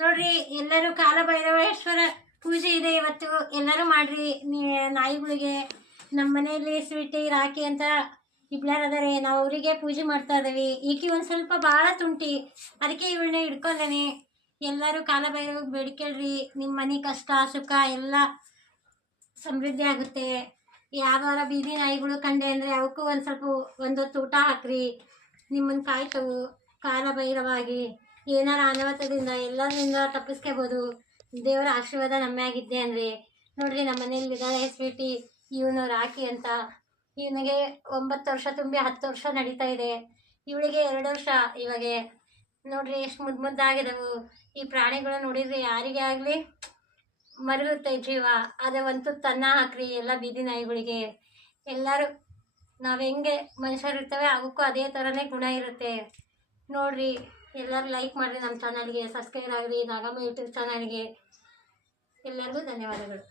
ನೋಡ್ರಿ ಎಲ್ಲರೂ ಕಾಲಭೈರವೇಶ್ವರ ಪೂಜೆ ಇದೆ ಇವತ್ತು, ಎಲ್ಲರೂ ಮಾಡ್ರಿ. ನಾಯಿಗಳಿಗೆ ನಮ್ಮ ಮನೆಯಲ್ಲಿ ಸ್ವೀಟಿ ರಾಕಿ ಅಂತ ಇಬ್ಲಾರದಾರೆ, ನಾವು ಅವರಿಗೆ ಪೂಜೆ ಮಾಡ್ತಾ ಇದ್ದೀವಿ. ಈಕಿ ಒಂದು ಸ್ವಲ್ಪ ಭಾಳ ತುಂಟಿ, ಅದಕ್ಕೆ ಇವಳನ್ನ ಹಿಡ್ಕೊಂಡೇನೆ. ಎಲ್ಲರೂ ಕಾಲಭೈರವ ಬೇಡ್ಕೊಳ್ರಿ, ನಿಮ್ಮ ಮನೆ ಕಷ್ಟ ಸುಖ ಎಲ್ಲ ಸಮೃದ್ಧಿ ಆಗುತ್ತೆ. ಯಾವಾರ ಬೀದಿ ನಾಯಿಗಳು ಕಂಡೆ ಅಂದರೆ ಅವಕ್ಕೂ ಒಂದು ಸ್ವಲ್ಪ ಒಂದೊತ್ತು ಊಟ ಹಾಕ್ರಿ, ನಿಮ್ಮನ್ನು ಕಾಯ್ತವು. ಕಾಲಭೈರವಾಗಿ ಏನಾರ ಅನಾಹುತದಿಂದ ಎಲ್ಲರಿಂದ ತಪ್ಪಿಸ್ಕೋಬೋದು. ದೇವರ ಆಶೀರ್ವಾದ ನಮ್ಮ ಮ್ಯಾಗಿದ್ದೆ ಅಂದರೆ ನೋಡ್ರಿ, ನಮ್ಮ ಮನೇಲಿ ಇದ್ದಾಳೆ ಸ್ವೀಟಿ, ಇವನು ರಾಕಿ ಅಂತ. ಇವನಿಗೆ 9 ವರ್ಷ ತುಂಬಿ 10 ವರ್ಷ ನಡೀತಾ ಇದೆ. ಇವಳಿಗೆ 2 ವರ್ಷ ಇವಾಗ. ನೋಡ್ರಿ ಎಷ್ಟು ಮುದ್ದಾಗಿದವು. ಈ ಪ್ರಾಣಿಗಳು ನೋಡಿದ್ರೆ ಯಾರಿಗೇ ಆಗಲಿ ಮರಗುತ್ತೆ ಜೀವ. ಅದೇ ಒಂದು ತನ್ನ ಹಾಕ್ರಿ ಎಲ್ಲ ಬೀದಿ ನಾಯಿಗಳಿಗೆ. ಎಲ್ಲರೂ ನಾವು ಹೆಂಗೆ ಮನುಷ್ಯರು ಇರ್ತವೆ ಅವಕ್ಕೂ ಅದೇ ಥರನೇ ಗುಣ ಇರುತ್ತೆ. ನೋಡ್ರಿ ಎಲ್ಲರೂ ಲೈಕ್ ಮಾಡಿರಿ, ನಮ್ಮ ಚಾನಲ್ಗೆ ಸಬ್ಸ್ಕ್ರೈಬ್ ಆಗಿರಿ, ನಾಗಮ್ಮ ಯೂಟ್ಯೂಬ್ ಚಾನಲ್ಗೆ. ಎಲ್ಲರಿಗೂ ಧನ್ಯವಾದಗಳು.